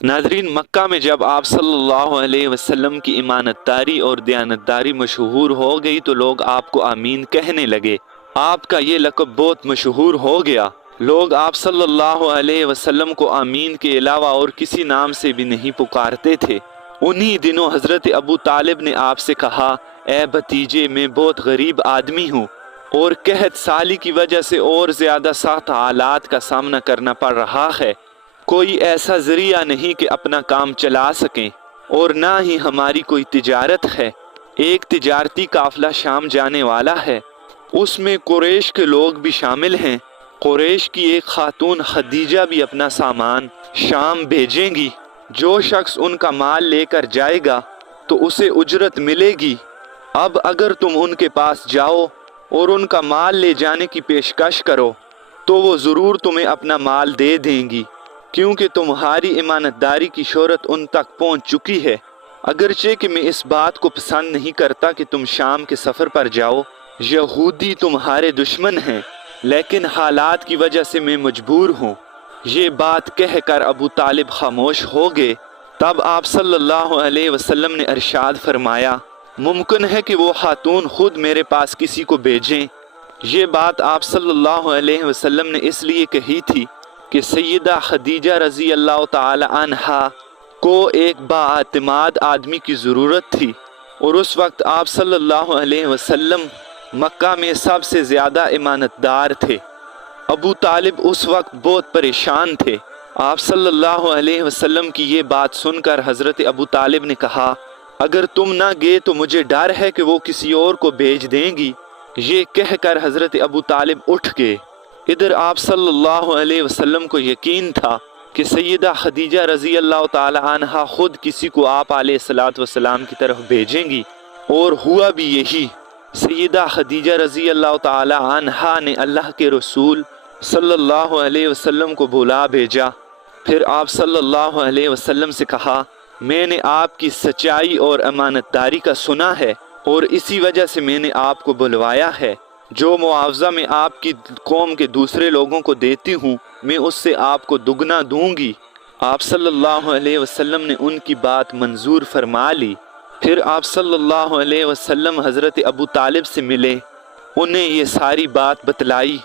ناظرین، مکہ میں جب آپ صلی اللہ علیہ وسلم کی امانت داری اور دیانتداری مشہور ہو گئی تو لوگ آپ کو آمین کہنے لگے۔ آپ کا یہ لقب بہت مشہور ہو گیا۔ لوگ آپ صلی اللہ علیہ وسلم کو آمین کے علاوہ اور کسی نام سے بھی نہیں پکارتے تھے۔ انہی دنوں حضرت ابو طالب نے آپ سے کہا، اے بھتیجے، میں بہت غریب آدمی ہوں اور قحط سالی کی وجہ سے اور زیادہ سخت حالات کا سامنا کرنا پڑ رہا ہے۔ کوئی ایسا ذریعہ نہیں کہ اپنا کام چلا سکیں، اور نہ ہی ہماری کوئی تجارت ہے۔ ایک تجارتی قافلہ شام جانے والا ہے، اس میں قریش کے لوگ بھی شامل ہیں۔ قریش کی ایک خاتون خدیجہ بھی اپنا سامان شام بھیجیں گی۔ جو شخص ان کا مال لے کر جائے گا تو اسے اجرت ملے گی۔ اب اگر تم ان کے پاس جاؤ اور ان کا مال لے جانے کی پیشکش کرو تو وہ ضرور تمہیں اپنا مال دے دیں گی، کیونکہ تمہاری امانت داری کی شہرت ان تک پہنچ چکی ہے۔ اگرچہ کہ میں اس بات کو پسند نہیں کرتا کہ تم شام کے سفر پر جاؤ، یہودی تمہارے دشمن ہیں، لیکن حالات کی وجہ سے میں مجبور ہوں۔ یہ بات کہہ کر ابو طالب خاموش ہو گئے۔ تب آپ صلی اللہ علیہ وسلم نے ارشاد فرمایا، ممکن ہے کہ وہ خاتون خود میرے پاس کسی کو بھیجیں۔ یہ بات آپ صلی اللہ علیہ وسلم نے اس لیے کہی تھی کہ سیدہ خدیجہ رضی اللہ تعالی عنہا کو ایک بااعتماد آدمی کی ضرورت تھی، اور اس وقت آپ صلی اللہ علیہ وسلم مکہ میں سب سے زیادہ امانت دار تھے۔ ابو طالب اس وقت بہت پریشان تھے۔ آپ صلی اللہ علیہ وسلم کی یہ بات سن کر حضرت ابو طالب نے کہا، اگر تم نہ گئے تو مجھے ڈر ہے کہ وہ کسی اور کو بھیج دیں گی۔ یہ کہہ کر حضرت ابو طالب اٹھ گئے۔ ادھر آپ صلی اللہ علیہ وسلم کو یقین تھا کہ سیدہ خدیجہ رضی اللہ تعالی عنہا خود کسی کو آپ علیہ السلام کی طرف بھیجیں گی، اور ہوا بھی یہی۔ سیدہ خدیجہ رضی اللہ تعالی عنہا نے اللہ کے رسول صلی اللہ علیہ وسلم کو بلا بھیجا۔ پھر آپ صلی اللہ علیہ وسلم سے کہا، میں نے آپ کی سچائی اور امانت داری کا سنا ہے، اور اسی وجہ سے میں نے آپ کو بلوایا ہے۔ جو معاوضہ میں آپ کی قوم کے دوسرے لوگوں کو دیتی ہوں، میں اس سے آپ کو دگنا دوں گی۔ آپ صلی اللہ علیہ وسلم نے ان کی بات منظور فرما لی۔ پھر آپ صلی اللہ علیہ وسلم حضرت ابو طالب سے ملے، انہیں یہ ساری بات بتلائی۔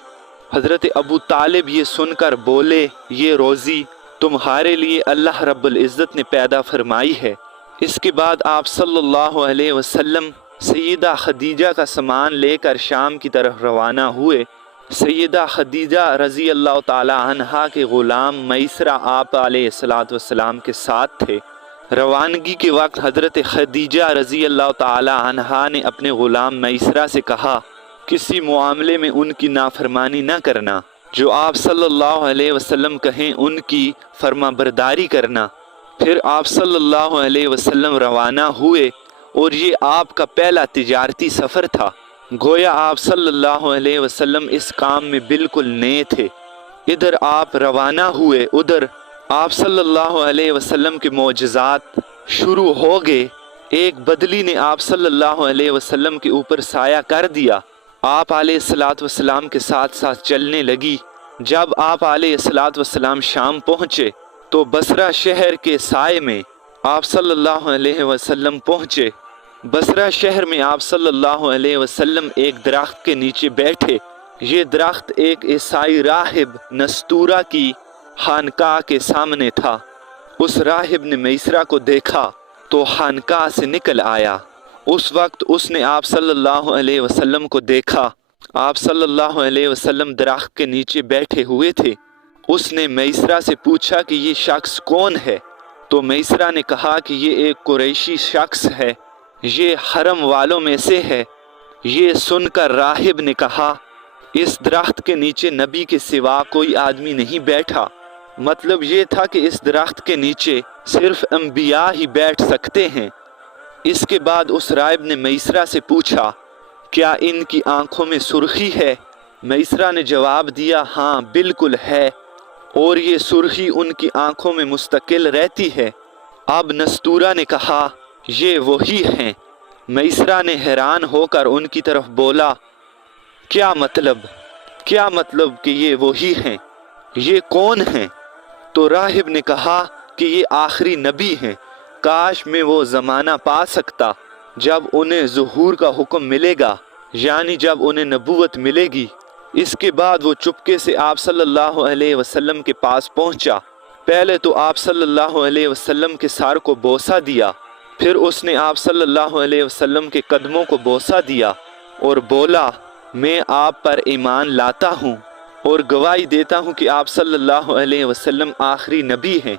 حضرت ابو طالب یہ سن کر بولے، یہ روزی تمہارے لیے اللہ رب العزت نے پیدا فرمائی ہے۔ اس کے بعد آپ صلی اللہ علیہ وسلم سیدہ خدیجہ کا سامان لے کر شام کی طرف روانہ ہوئے۔ سیدہ خدیجہ رضی اللہ تعالی عنہا کے غلام میسرہ آپ علیہ السلام کے ساتھ تھے۔ روانگی کے وقت حضرت خدیجہ رضی اللہ تعالی عنہا نے اپنے غلام میسرہ سے کہا، کسی معاملے میں ان کی نافرمانی نہ کرنا، جو آپ صلی اللہ علیہ وسلم کہیں ان کی فرما برداری کرنا۔ پھر آپ صلی اللہ علیہ وسلم روانہ ہوئے، اور یہ آپ کا پہلا تجارتی سفر تھا۔ گویا آپ صلی اللہ علیہ وسلم اس کام میں بالکل نئے تھے۔ ادھر آپ روانہ ہوئے، ادھر آپ صلی اللہ علیہ وسلم کے معجزات شروع ہو گئے۔ ایک بدلی نے آپ صلی اللہ علیہ وسلم کے اوپر سایہ کر دیا۔ آپ علیہ السلام کے ساتھ ساتھ چلنے لگی۔ جب آپ علیہ السلام شام پہنچے تو بصرہ شہر کے سائے میں آپ صلی اللہ علیہ وسلم پہنچے۔ بصرہ شہر میں آپ صلی اللہ علیہ وسلم ایک درخت کے نیچے بیٹھے۔ یہ درخت ایک عیسائی راہب نستورہ کی خانقاہ کے سامنے تھا۔ اس راہب نے میسرہ کو دیکھا تو خانقاہ سے نکل آیا۔ اس وقت اس نے آپ صلی اللہ علیہ وسلم کو دیکھا۔ آپ صلی اللہ علیہ وسلم درخت کے نیچے بیٹھے ہوئے تھے۔ اس نے میسرہ سے پوچھا کہ یہ شخص کون ہے؟ تو میسرہ نے کہا کہ یہ ایک قریشی شخص ہے، یہ حرم والوں میں سے ہے۔ یہ سن کر راہب نے کہا، اس درخت کے نیچے نبی کے سوا کوئی آدمی نہیں بیٹھا۔ مطلب یہ تھا کہ اس درخت کے نیچے صرف انبیاء ہی بیٹھ سکتے ہیں۔ اس کے بعد اس راہب نے میسرہ سے پوچھا، کیا ان کی آنکھوں میں سرخی ہے؟ میسرہ نے جواب دیا، ہاں بالکل ہے، اور یہ سرخی ان کی آنکھوں میں مستقل رہتی ہے۔ اب نستورہ نے کہا، یہ وہی ہیں۔ میسرہ نے حیران ہو کر ان کی طرف بولا، کیا مطلب کہ یہ وہی ہیں؟ یہ کون ہیں؟ تو راہب نے کہا، کہ یہ آخری نبی ہیں، کاش میں وہ زمانہ پا سکتا جب انہیں ظہور کا حکم ملے گا، یعنی جب انہیں نبوت ملے گی۔ اس کے بعد وہ چپکے سے آپ صلی اللہ علیہ وسلم کے پاس پہنچا۔ پہلے تو آپ صلی اللہ علیہ وسلم کے سر کو بوسہ دیا، پھر اس نے آپ صلی اللہ علیہ وسلم کے قدموں کو بوسہ دیا اور بولا، میں آپ پر ایمان لاتا ہوں اور گواہی دیتا ہوں کہ آپ صلی اللہ علیہ وسلم آخری نبی ہیں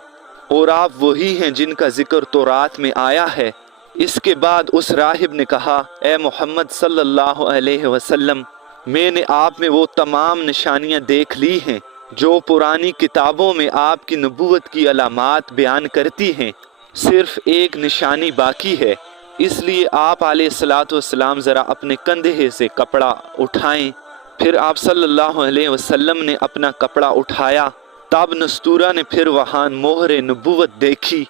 اور آپ وہی ہیں جن کا ذکر تورات میں آیا ہے۔ اس کے بعد اس راہب نے کہا، اے محمد صلی اللہ علیہ وسلم، میں نے آپ میں وہ تمام نشانیاں دیکھ لی ہیں جو پرانی کتابوں میں آپ کی نبوت کی علامات بیان کرتی ہیں، صرف ایک نشانی باقی ہے، اس لیے آپ علیہ السلام ذرا اپنے کندھے سے کپڑا اٹھائیں۔ پھر آپ صلی اللہ علیہ وسلم نے اپنا کپڑا اٹھایا، تب نستورہ نے پھر وہاں مہر نبوت دیکھی،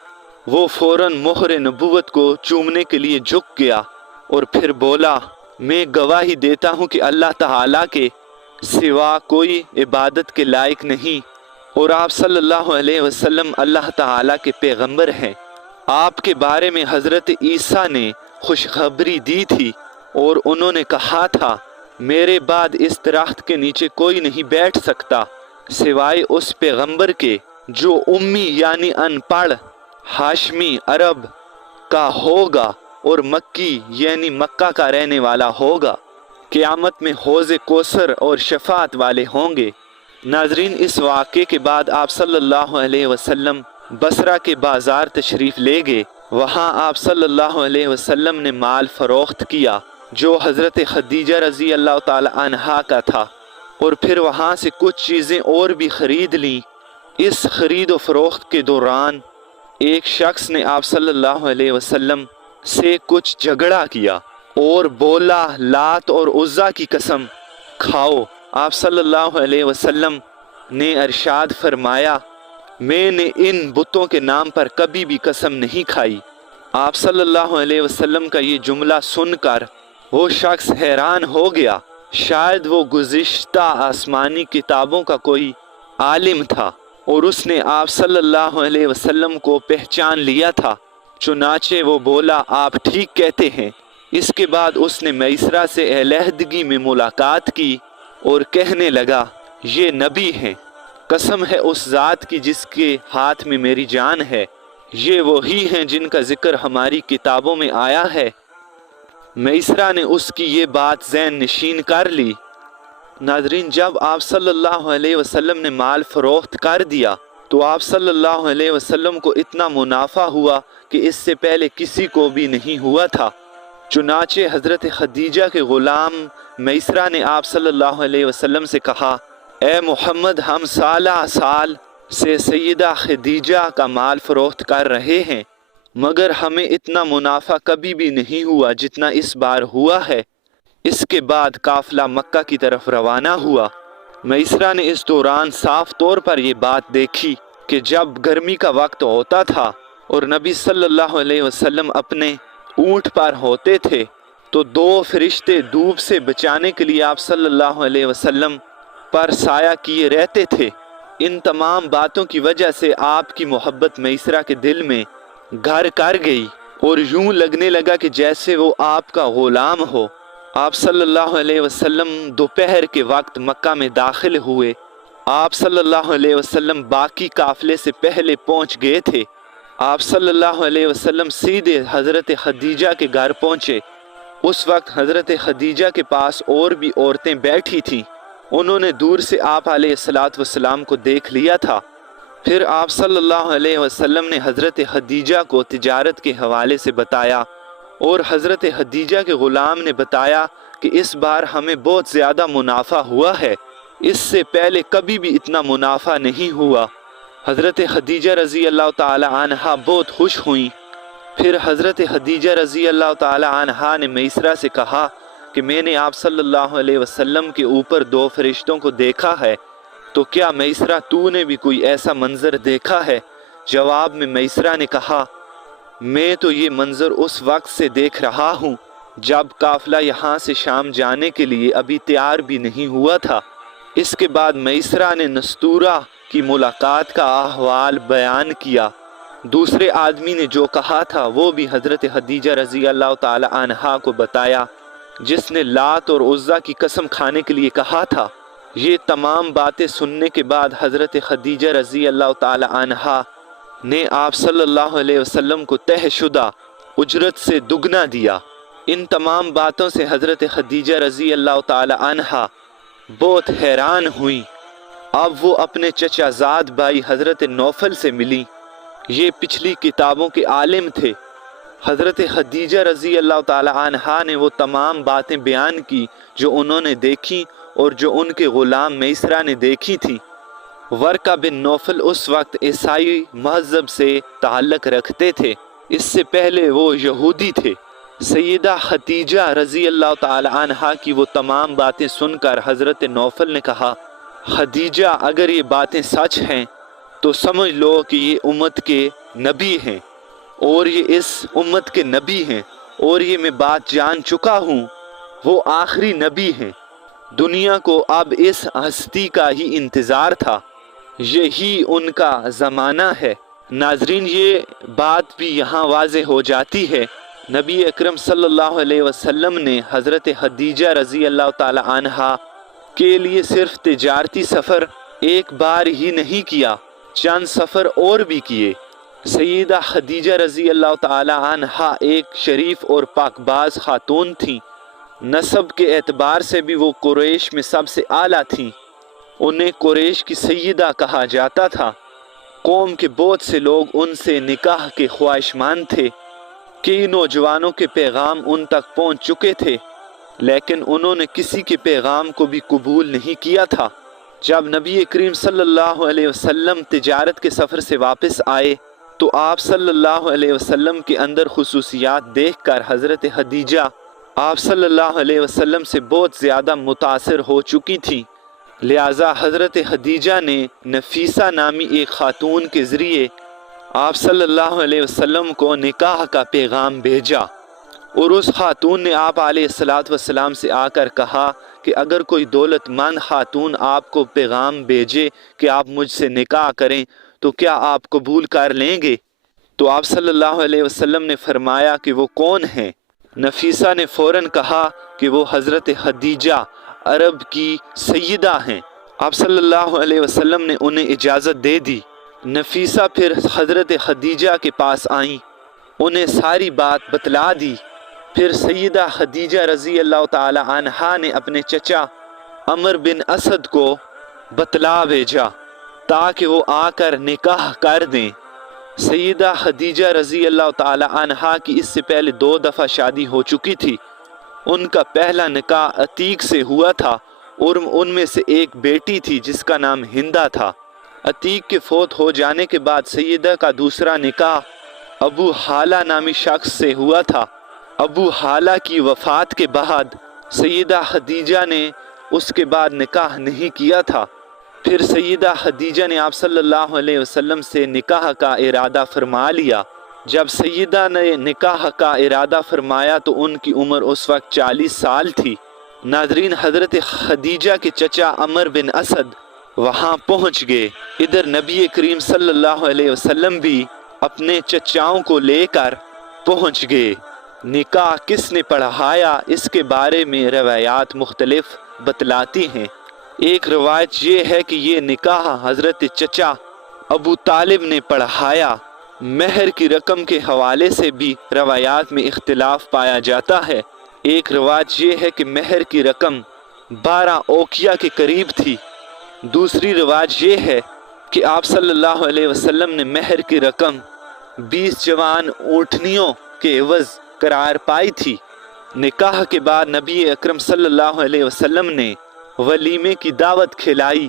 وہ فوراً مہر نبوت کو چومنے کے لیے جھک گیا اور پھر بولا، میں گواہی دیتا ہوں کہ اللہ تعالیٰ کے سوا کوئی عبادت کے لائق نہیں اور آپ صلی اللہ علیہ وسلم اللہ تعالیٰ کے پیغمبر ہیں۔ آپ کے بارے میں حضرت عیسیٰ نے خوشخبری دی تھی اور انہوں نے کہا تھا، میرے بعد اس درخت کے نیچے کوئی نہیں بیٹھ سکتا سوائے اس پیغمبر کے جو امی یعنی ان پڑھ ہاشمی عرب کا ہوگا اور مکی یعنی مکہ کا رہنے والا ہوگا، قیامت میں حوض کوثر اور شفاعت والے ہوں گے۔ ناظرین، اس واقعے کے بعد آپ صلی اللہ علیہ وسلم بصرہ کے بازار تشریف لے گئے۔ وہاں آپ صلی اللہ علیہ وسلم نے مال فروخت کیا جو حضرت خدیجہ رضی اللہ تعالی عنہا کا تھا، اور پھر وہاں سے کچھ چیزیں اور بھی خرید لیں۔ اس خرید و فروخت کے دوران ایک شخص نے آپ صلی اللہ علیہ وسلم سے کچھ جھگڑا کیا اور بولا، لات اور عزا کی قسم کھاؤ۔ آپ صلی اللہ علیہ وسلم نے ارشاد فرمایا، میں نے ان بتوں کے نام پر کبھی بھی قسم نہیں کھائی۔ آپ صلی اللہ علیہ وسلم کا یہ جملہ سن کر وہ شخص حیران ہو گیا، شاید وہ گزشتہ آسمانی کتابوں کا کوئی عالم تھا اور اس نے آپ صلی اللہ علیہ وسلم کو پہچان لیا تھا، چنانچہ وہ بولا، آپ ٹھیک کہتے ہیں۔ اس کے بعد اس نے میسرہ سے علیحدگی میں ملاقات کی اور کہنے لگا، یہ نبی ہیں، قسم ہے اس ذات کی جس کے ہاتھ میں میری جان ہے، یہ وہی ہیں جن کا ذکر ہماری کتابوں میں آیا ہے۔ میسرہ نے اس کی یہ بات ذہن نشین کر لی۔ ناظرین، جب آپ صلی اللہ علیہ وسلم نے مال فروخت کر دیا تو آپ صلی اللہ علیہ وسلم کو اتنا منافع ہوا کہ اس سے پہلے کسی کو بھی نہیں ہوا تھا۔ چنانچہ حضرت خدیجہ کے غلام میسرہ نے آپ صلی اللہ علیہ وسلم سے کہا، اے محمد، ہم سالہ سال سے سیدہ خدیجہ کا مال فروخت کر رہے ہیں، مگر ہمیں اتنا منافع کبھی بھی نہیں ہوا جتنا اس بار ہوا ہے۔ اس کے بعد قافلہ مکہ کی طرف روانہ ہوا۔ میسرہ نے اس دوران صاف طور پر یہ بات دیکھی کہ جب گرمی کا وقت ہوتا تھا اور نبی صلی اللہ علیہ وسلم اپنے اونٹ پر ہوتے تھے تو دو فرشتے دھوپ سے بچانے کے لیے آپ صلی اللہ علیہ وسلم پر سایہ کیے رہتے تھے۔ ان تمام باتوں کی وجہ سے آپ کی محبت میسرہ کے دل میں گھر کر گئی اور یوں لگنے لگا کہ جیسے وہ آپ کا غلام ہو۔ آپ صلی اللہ علیہ وسلم دوپہر کے وقت مکہ میں داخل ہوئے۔ آپ صلی اللہ علیہ وسلم باقی قافلے سے پہلے پہنچ گئے تھے۔ آپ صلی اللہ علیہ وسلم سیدھے حضرت خدیجہ کے گھر پہنچے۔ اس وقت حضرت خدیجہ کے پاس اور بھی عورتیں بیٹھی تھیں۔ انہوں نے دور سے آپ علیہ السلام کو دیکھ لیا تھا۔ پھر آپ صلی اللہ علیہ وسلم نے حضرت خدیجہ کو تجارت کے حوالے سے بتایا اور حضرت خدیجہ کے غلام نے بتایا کہ اس بار ہمیں بہت زیادہ منافع ہوا ہے، اس سے پہلے کبھی بھی اتنا منافع نہیں ہوا۔ حضرت خدیجہ رضی اللہ تعالی عنہا بہت خوش ہوئیں۔ پھر حضرت خدیجہ رضی اللہ تعالی عنہا نے میسرہ سے کہا کہ میں نے آپ صلی اللہ علیہ وسلم کے اوپر دو فرشتوں کو دیکھا ہے، تو کیا میسرہ تو نے بھی کوئی ایسا منظر دیکھا ہے؟ جواب میں میسرہ نے کہا، میں تو یہ منظر اس وقت سے دیکھ رہا ہوں جب قافلہ یہاں سے شام جانے کے لیے ابھی تیار بھی نہیں ہوا تھا۔ اس کے بعد میسرہ نے نستورہ کی ملاقات کا احوال بیان کیا دوسرے آدمی نے جو کہا تھا وہ بھی حضرت خدیجہ رضی اللہ تعالی عنہا کو بتایا، جس نے لات اور عزیٰ کی قسم کھانے کے لیے کہا تھا۔ یہ تمام باتیں سننے کے بعد حضرت خدیجہ رضی اللہ تعالی عنہا نے آپ صلی اللہ علیہ وسلم کو طے شدہ اجرت سے دگنا دیا۔ ان تمام باتوں سے حضرت خدیجہ رضی اللہ تعالی عنہا بہت حیران ہوئیں۔ اب وہ اپنے چچا زاد بھائی حضرت نوفل سے ملی۔ یہ پچھلی کتابوں کے عالم تھے۔ حضرت خدیجہ رضی اللہ تعالی عنہا نے وہ تمام باتیں بیان کی جو انہوں نے دیکھی اور جو ان کے غلام میسرہ نے دیکھی تھی۔ ورقہ بن نوفل اس وقت عیسائی مذہب سے تعلق رکھتے تھے، اس سے پہلے وہ یہودی تھے۔ سیدہ خدیجہ رضی اللہ تعالی عنہا کی وہ تمام باتیں سن کر حضرت نوفل نے کہا، خدیجہ اگر یہ باتیں سچ ہیں تو سمجھ لو کہ یہ امت کے نبی ہیں، اور یہ اس امت کے نبی ہیں، اور یہ میں بات جان چکا ہوں، وہ آخری نبی ہیں۔ دنیا کو اب اس ہستی کا ہی انتظار تھا، یہی ان کا زمانہ ہے۔ ناظرین، یہ بات بھی یہاں واضح ہو جاتی ہے، نبی اکرم صلی اللہ علیہ وسلم نے حضرت خدیجہ رضی اللہ تعالی عنہا کے لیے صرف تجارتی سفر ایک بار ہی نہیں کیا، چند سفر اور بھی کیے۔ سیدہ خدیجہ رضی اللہ تعالی عنہا ایک شریف اور پاک باز خاتون تھیں۔ نسب کے اعتبار سے بھی وہ قریش میں سب سے اعلیٰ تھیں۔ انہیں قریش کی سیدہ کہا جاتا تھا۔ قوم کے بہت سے لوگ ان سے نکاح کے خواہشمند تھے۔ کئی نوجوانوں کے پیغام ان تک پہنچ چکے تھے، لیکن انہوں نے کسی کے پیغام کو بھی قبول نہیں کیا تھا۔ جب نبی کریم صلی اللہ علیہ وسلم تجارت کے سفر سے واپس آئے تو آپ صلی اللہ علیہ وسلم کے اندر خصوصیات دیکھ کر حضرت خدیجہ آپ صلی اللہ علیہ وسلم سے بہت زیادہ متاثر ہو چکی تھی، لہٰذا حضرت خدیجہ نے نفیسہ نامی ایک خاتون کے ذریعے آپ صلی اللہ علیہ وسلم کو نکاح کا پیغام بھیجا، اور اس خاتون نے آپ علیہ السلام سے آ کر کہا کہ اگر کوئی دولت مند خاتون آپ کو پیغام بھیجے کہ آپ مجھ سے نکاح کریں تو کیا آپ قبول کر لیں گے؟ تو آپ صلی اللہ علیہ وسلم نے فرمایا کہ وہ کون ہیں؟ نفیسہ نے فوراً کہا کہ وہ حضرت خدیجہ عرب کی سیدہ ہیں۔ آپ صلی اللہ علیہ وسلم نے انہیں اجازت دے دی۔ نفیسہ پھر حضرت خدیجہ کے پاس آئیں، انہیں ساری بات بتلا دی۔ پھر سیدہ خدیجہ رضی اللہ تعالی عنہا نے اپنے چچا عمر بن اسد کو بتلا بھیجا تاکہ وہ آ کر نکاح کر دیں۔ سیدہ خدیجہ رضی اللہ تعالی عنہا کی اس سے پہلے 2 دفعہ شادی ہو چکی تھی۔ ان کا پہلا نکاح عتیق سے ہوا تھا اور ان میں سے ایک بیٹی تھی جس کا نام ہندہ تھا۔ عتیق کے فوت ہو جانے کے بعد سیدہ کا دوسرا نکاح ابو حالہ نامی شخص سے ہوا تھا۔ ابو حالہ کی وفات کے بعد سیدہ خدیجہ نے اس کے بعد نکاح نہیں کیا تھا۔ پھر سیدہ خدیجہ نے آپ صلی اللہ علیہ وسلم سے نکاح کا ارادہ فرما لیا۔ جب سیدہ نے نکاح کا ارادہ فرمایا تو ان کی عمر اس وقت 40 سال تھی۔ ناظرین، حضرت خدیجہ کے چچا عمر بن اسد وہاں پہنچ گئے۔ ادھر نبی کریم صلی اللہ علیہ وسلم بھی اپنے چچاؤں کو لے کر پہنچ گئے۔ نکاح کس نے پڑھایا اس کے بارے میں روایات مختلف بتلاتی ہیں۔ ایک روایت یہ ہے کہ یہ نکاح حضرت چچا ابو طالب نے پڑھایا۔ مہر کی رقم کے حوالے سے بھی روایات میں اختلاف پایا جاتا ہے۔ ایک روایت یہ ہے کہ مہر کی رقم 12 اوقیہ کے قریب تھی۔ دوسری روایت یہ ہے کہ آپ صلی اللہ علیہ وسلم نے مہر کی رقم 20 جوان اونٹنیوں کے عوض قرار پائی تھی۔ نکاح کے بعد نبی اکرم صلی اللہ علیہ وسلم نے ولیمے کی دعوت کھلائی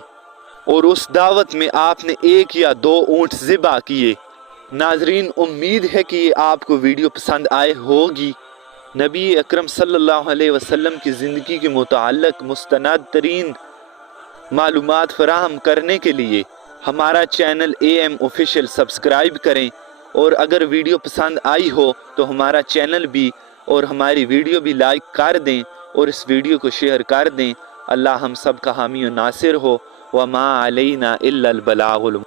اور اس دعوت میں آپ نے 1 یا 2 اونٹ ذبح کیے۔ ناظرین، امید ہے کہ یہ آپ کو ویڈیو پسند آئے ہوگی۔ نبی اکرم صلی اللہ علیہ وسلم کی زندگی کے متعلق مستند ترین معلومات فراہم کرنے کے لیے ہمارا چینل AM آفیشیل سبسکرائب کریں، اور اگر ویڈیو پسند آئی ہو تو ہمارا چینل بھی اور ہماری ویڈیو بھی لائک کر دیں اور اس ویڈیو کو شیئر کر دیں۔ اللہ ہم سب کا حامی و ناصر ہو۔ وما علینا الا البلاغ المبین۔